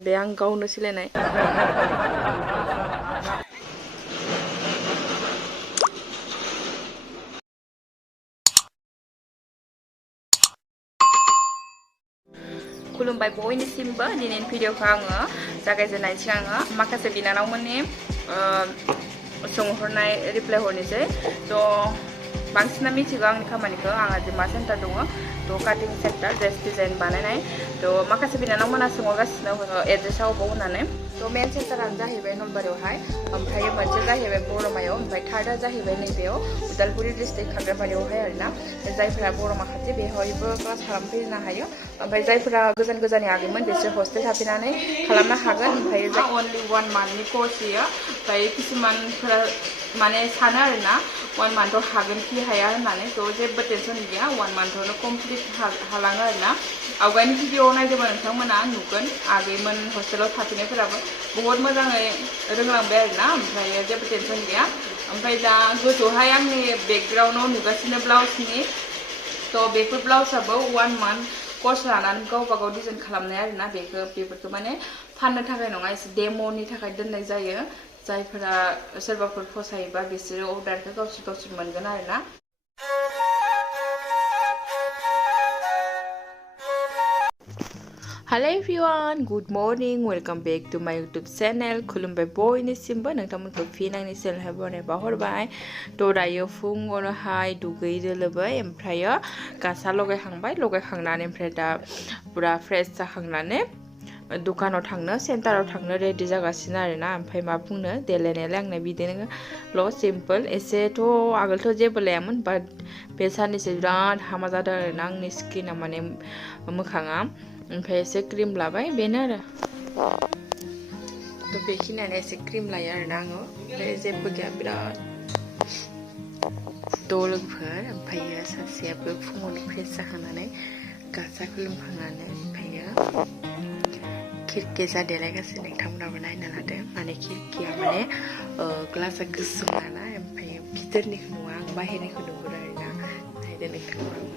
बे आं गावनो सिलायनाय खुलुमबाय बयनिसिमबो दिनैनि भिडिअखौ आङो जागायजेननायनि सिगां आङो माखासे बिनानावमोननि सोंहरनाय रिप्लाय हरनोसै थ' बांसिना मिथिगौ आंनि खामानिखौ आंहा जे मा सेन्टार दङ थ' काटिं सेन्टार ड्रेस डिजाइन बानायनाय थ' माखासे बिनानावमोना सोंहरगासिनो एड्रेसा अबाव होननानै थ' मेन सेन्टारानो जाहैबाय नलबारियावहाय ओमफ्राय मोनसे जाहैबाय बरमायाव ओमफ्राय थार्डआ जाहैबाय नैबेयाव उदालगुरि डिस्ट्रिक्ट खाग्राबारियावहाय आरोना जायफोरा बरमा खाथि बेवहायबो क्लास खालामफैनो हायो ओमफ्राय जायफोरा गोजान गोजाननि आगैमोन बिसोर हस्टेल थाफैनानै खालामनो हागोन ओमफ्राय अनलि 1 मान्थनि कर्स होयो ओमफ्राय किसुमानफोरा माने सानो आरोना 1 मान्थआव हागोन कि हाया होननानै थ' जेबो टेनसन गैया 1 मान्थआवनो कमप्लिट हालाङो आरोना आवगायनि भिडिअ नायदोंबा नोंथांमोना नुगोन आगैमोन हस्टेलाव थाफैनायफोराबो बहुत मोजाङै रोंलांबाय आरोना ओमफ्राय जेबो टेनसन गैया ओमफ्राय दा गोजौहाय आंनि बेकग्राउन्डआव नुगासिनो ब्लाउसनि थ' बेफोर ब्लाउसआबो 1 मान्थ कर्स लानानै गावबा गाव डिजाइन खालामनाय आरोना बेफोरखौ माने फाननो थाखाय नङा एसे डेम'नि थाखाय दोननाय जायो जायफोरा सोरबाफोर फसायोबा बिसोरो अर्डारखौ गावसोर मोनगोन आरोना Hello everyone, good morning, welcome back to my YouTube channel. खुलुमबाय बयनिसिमबो नोंथांमोनखौ फिन आंनि चेनेलहाय बरायबा हरबाय थ' दायो फुङावहाय दुगैदो लोबै ओमफ्रायो गासा लगायखांनानै ओमफ्राय दा पुरा फ्रेश जाखांनानै दुकानाव थांनो सेन्टाराव थांनो रेडि जागासिनो आरोना ओमफ्राय मा बुंनो देलायनायालाय आंना बिदिनोल' सिम्पोल एसेथ' आगोलथ' जेबो लायामोन बाट बे साननैसो बिराद हामा जादों आरोना आंनि स्किना माने मोखाङा ओमफ्राय एसे क्रिम लाबाय बेनो आरो थ' बेखिनियानो एसे क्रिम लायो आरोना आङो ओमफ्राय जेबो गैया बिराद द' लोगोफोर ओमफ्रायो सासेयाबो फुङावनो फ्रेस जाखांनानै गासा खुलुमखांनानै ओमफ्रायो खिरखिजा देलायगासिनो नोंथांमोनाबो नायना लादो माने खिरखिया माने ग्लासा गोसोम नालाय ओमफ्राय भितरनिखौ नुवा आं बाहेरनिखौ नुहुरो आरोना नायदो नोंथांमोनाबो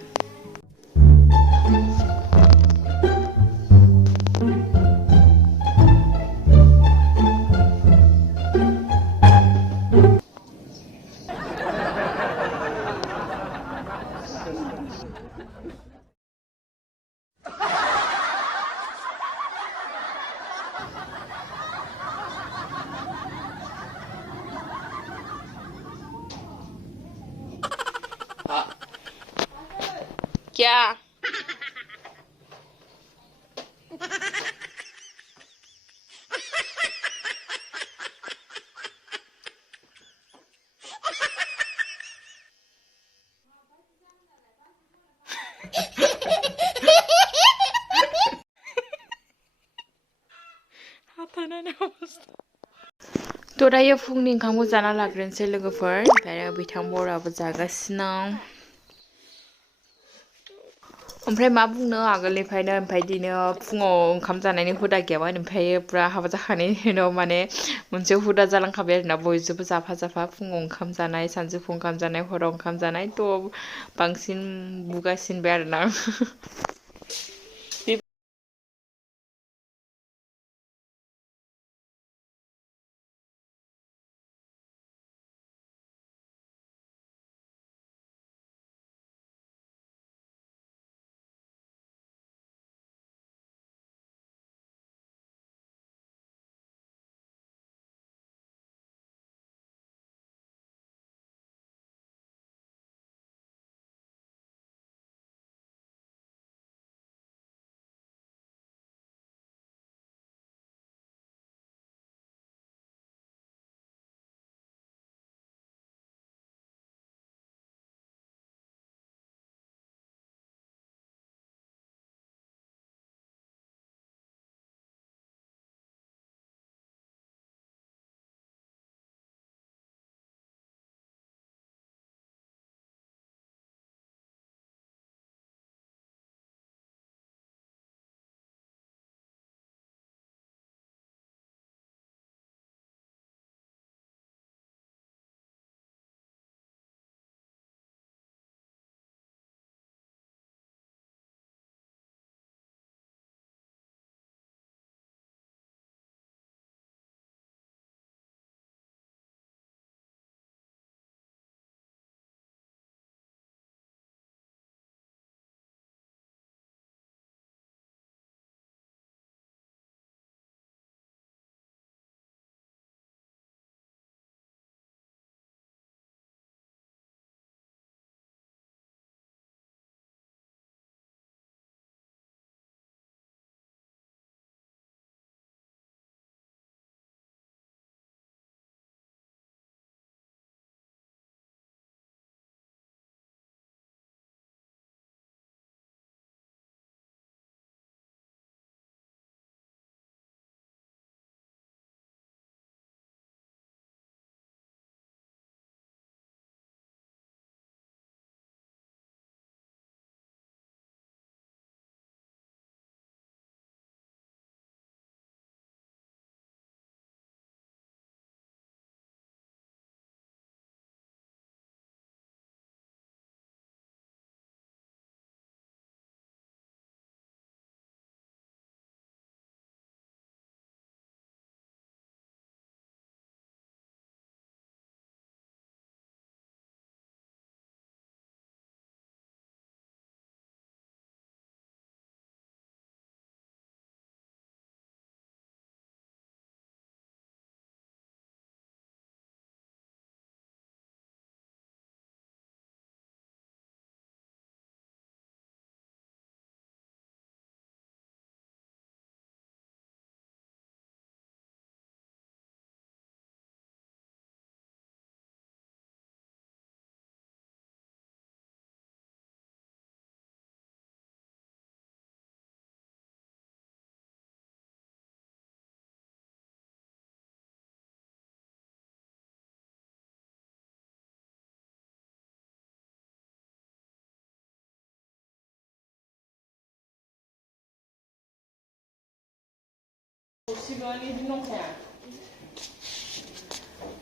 क्या थ' दायो फुंनि ओंखामखौ जाना लाग्रोनोसै लोगोफोर ओमफ्राय बिथां बराबो जागासिनो ओमफ्राय मा बुंनो आगोलनिफ्रायनो ओमफ्राय बिदिनो फुङाव ओंखाम जानायनि हुदा गैयामोन ओमफ्राय पुरा हाबा जाखानायनि उनाव माने मोनसे हुदा जालांखाबाय आरोना बयजोंबो जाफा फुङाव ओंखाम जानाय सानजौफु ओंखाम जानाय हराव ओंखाम जानाय थ' बांसिन बुगासिनबाय आरोना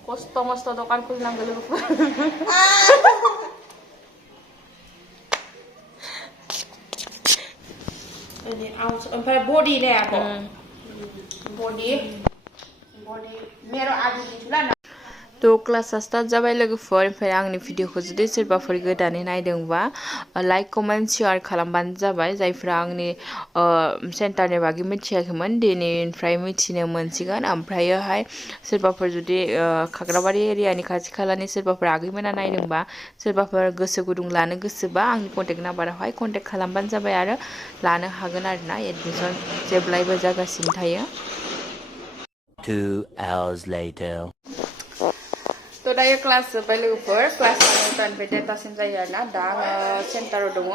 खस्थ' मस्थ' दखान खुलिनांगौ लोगोफोर ओमफ्राय बडि ने आब' बडि मेर' आदि दिन्थिला तो क्लासा स्टार्ट जाबाय लोगोफोर ओमफ्राय आंनि भिडिअखौ जुदि सोरबाफोर गोदानै नायदोंबा लाइक कमेन्ट शेयार खालामबानो जाबाय जायफ्रा आंनि सेन्टारनि बागै मिथियाखैमोन दिनैनिफ्राय मिथिनो मोनसिगोन ओमफ्रायोहाय सोरबाफोर जुदि खाग्राबारि एरियानि खाथि खालानि सोरबाफोर आगैमोना नायदोंबा सोरबाफोर गोसो गुदुं लानो गोसोबा आंनि कन्टेक्ट नाम्बारावहाय कन्टेक्ट खालामबानो जाबाय आरो लानो हागोन आरोना एडमिसन जेब्लायबो जागासिनो थायो 2 hours later तो दायो क्लास जोब्बाय लोगोफोर क्लास 9निफ्राय 10थासिम जायो आरोना दा आङो सेन्टाराव दङ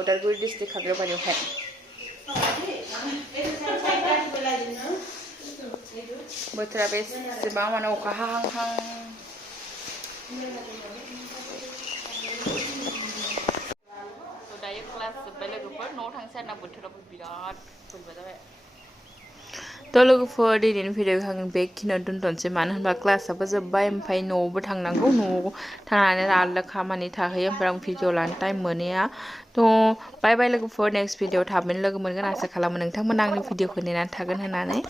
उदालगुरि डिस्ट्रिक्ट खाग्राबारियावहाय बोथोरा बेसेबां माने अखा हाहां दायो क्लास जोब्बाय लोगोफोर न'आव थांसै आरोना बोथोराबो बिराद बोरैबा जाबाय तो लोगोफोर दिनैनि भिडिअखौ आं बेखिनियाव दोनथ'नोसै मानो होनबा क्लासाबो जोब्बाय ओमफ्राय न'आवबो थांनांगौ न'आव थांनानै आलदा खामानि थाहैयो ओमफ्राय आं भिडिअ लानो टाइम मोनैया तो बाय बाय लोगोफोर नेक्स्ट भिडिअ थाबैनो लोगो मोनगोन आसा खालामो नोंथांमोना आंनि भिडिअखौ नेनानै थागोन होननानै